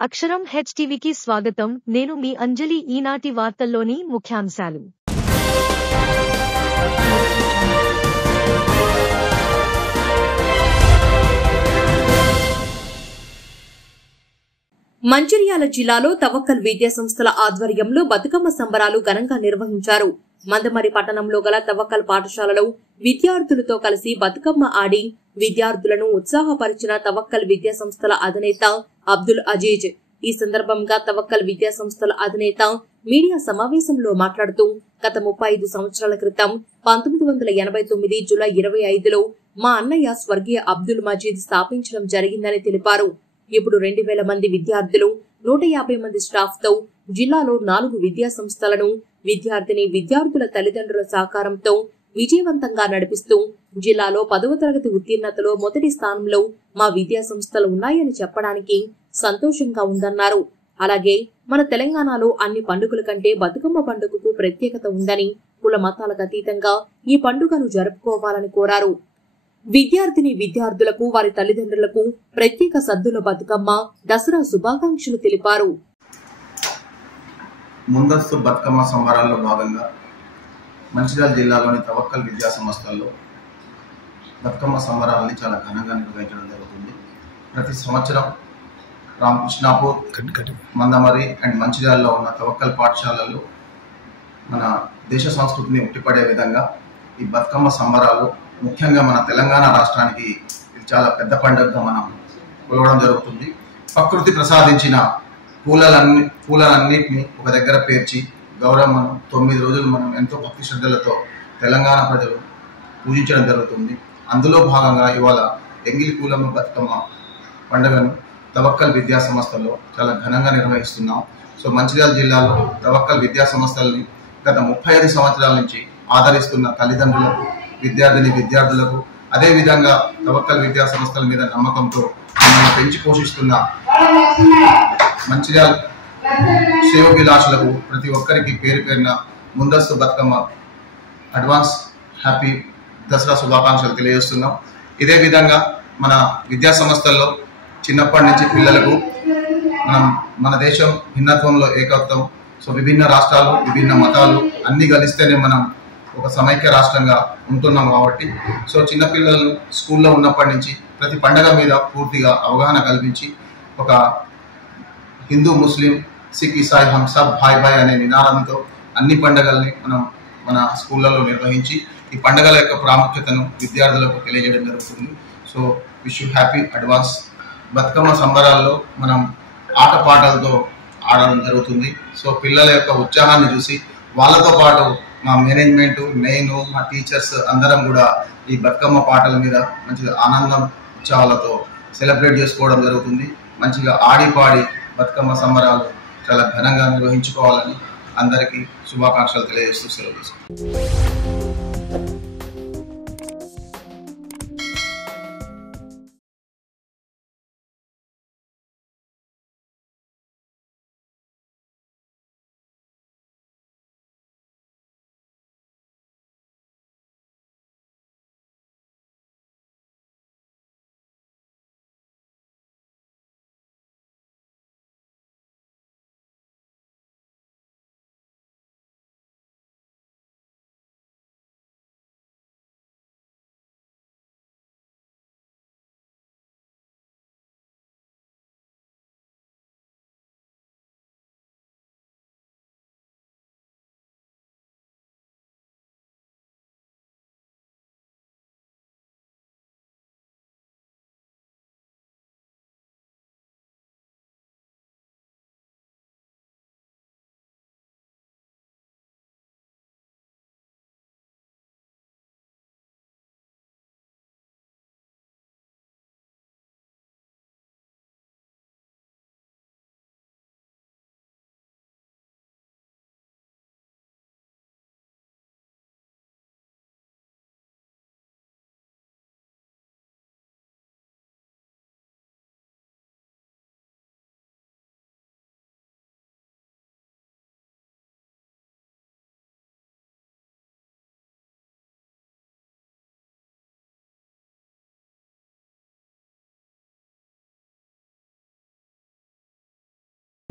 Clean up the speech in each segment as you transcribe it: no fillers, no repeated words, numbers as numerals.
అక్షరం హెచ్టీవీకి స్వాగతం. నేను మీ అంజలి. ఈనాటి వార్తల్లోని ముఖ్యాంశాలు. మంచిర్యాల జిల్లాలో తవక్కల్ విద్యా సంస్థల ఆధ్వర్యంలో బతుకమ్మ సంబరాలు ఘనంగా నిర్వహించారు. మందమరి పట్టణంలో గల తవక్కల్ పాఠశాలలో విద్యార్థులతో కలిసి బతుకమ్మ ఆడి విద్యార్థులను ఉత్సాహపరిచిన తవక్కల్ విద్యా సంస్థల అధినేత అబ్దుల్ అజీజ్. ఈ సందర్భంగా తవక్కల్ విద్యా సంస్థల అధినేత మీడియా సమావేశంలో మాట్లాడుతూ గత 35 సంవత్సరాల క్రితం 1989 జూలై 25లో మా అన్నయ్య స్వర్గీయ అబ్దుల్ మజీద్ స్థాపించడం జరిగిందని తెలిపారు. ఇప్పుడు 2000 మంది విద్యార్థులు 150 మంది స్టాఫ్ తో జిల్లాలో 4 విద్యా సంస్థలను విద్యార్థుల తల్లిదండ్రుల సహకారంతో విజయవంతంగా నడిపిస్తూ జిల్లాలో 10వ తరగతి ఉత్తీర్ణతలో మొదటి స్థానంలో మా విద్యా సంస్థలు ఉన్నాయని చెప్పడానికి సంతోషంగా ఉందన్నారు. అలాగే మన తెలంగాణలో అన్ని పండుగల కంటే బతుకమ్మ పండుగకు ప్రత్యేకత ఉందని, కుల మతాలకు అతీతంగా ఈ పండుగను జరుపుకోవాలని కోరారు. విద్యార్థులకు వారి తల్లిదండ్రులకు ప్రత్యేక సద్దుల బతుకమ్మ, దసరా శుభాకాంక్షలు తెలిపారు. ముందస్తు బతుకమ్మ సంబరాల్లో భాగంగా మంచిర్యాల జిల్లాలోని తవక్కల్ విద్యా సంస్థల్లో బతుకమ్మ సంబరాలని చాలా ఘనంగా నిర్వహించడం జరుగుతుంది. ప్రతి సంవత్సరం రామకృష్ణాపూర్, మందమరి అండ్ మంచిర్యాలలో ఉన్న తవక్కల్ పాఠశాలల్లో మన దేశ సంస్కృతిని ఉట్టిపడే విధంగా ఈ బతుకమ్మ సంబరాలు ముఖ్యంగా మన తెలంగాణ రాష్ట్రానికి చాలా పెద్ద పండుగగా మనం కొలవడం జరుగుతుంది. ప్రకృతి ప్రసాదించిన పూలన్నింటినీ ఒక దగ్గర పేర్చి గౌరమ్మను 9 రోజులు మనం ఎంతో భక్తి శ్రద్ధలతో తెలంగాణ ప్రజలు పూజించడం జరుగుతుంది. అందులో భాగంగా ఇవాళ ఎంగిలి పూలమ్మ బతుకమ్మ పండుగను తవక్కల్ విద్యా సంస్థల్లో చాలా ఘనంగా నిర్వహిస్తున్నాం. సో మంచిర్యాల జిల్లాలో తవక్కల్ విద్యా సంస్థల్ని గత 35 సంవత్సరాల నుంచి ఆదరిస్తున్న తల్లిదండ్రులకు, విద్యార్థులకు, అదేవిధంగా తవక్కల్ విద్యా సంస్థల మీద నమ్మకంతో పెంచి పోషిస్తున్న మంచిర్యాల శ్రేయోభిలాషులకు ప్రతి ఒక్కరికి పేరు పేరున ముందస్తు బతుకమ్మ అడ్వాన్స్ హ్యాపీ దసరా శుభాకాంక్షలు తెలియజేస్తున్నాం. ఇదే విధంగా మన విద్యా సంస్థల్లో చిన్నప్పటి నుంచి పిల్లలకు మన దేశం భిన్నత్వంలో ఏకత్వం, సో విభిన్న రాష్ట్రాలు, విభిన్న మతాలు అన్ని కలిస్తేనే మనం ఒక సమైక్య రాష్ట్రంగా ఉంటున్నాం కాబట్టి సో చిన్నపిల్లలు స్కూల్లో ఉన్నప్పటి నుంచి ప్రతి పండగ మీద పూర్తిగా అవగాహన కల్పించి ఒక హిందూ, ముస్లిం, సిక్, ఇసాయి హమ్ సబ్ భాయ్ భాయ్ అనే నినాదంతో అన్ని పండుగల్ని మనం మన స్కూళ్ళలో నిర్వహించి ఈ పండుగల యొక్క ప్రాముఖ్యతను విద్యార్థులకు తెలియజేయడం జరుగుతుంది. So wish you happy advance. Bathukamma సంబరాల్లో మనం ఆటపాటలతో ఆడడం జరుగుతుంది. సో పిల్లల యొక్క ఉత్సాహాన్ని చూసి వాళ్ళతో పాటు మా మేనేజ్మెంట్, నేను, మా టీచర్స్ అందరం కూడా ఈ బతుకమ్మ పాటల మీద మంచిగా ఆనందం, ఉత్సాహాలతో సెలబ్రేట్ చేసుకోవడం జరుగుతుంది. మంచిగా ఆడి పాడి బతుకమ్మ సంబరాలు చాలా ఘనంగా నిర్వహించుకోవాలని అందరికీ శుభాకాంక్షలు తెలియజేస్తూ సెలవు తీసుకుంటాం.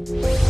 తెలుపుతున్నారు.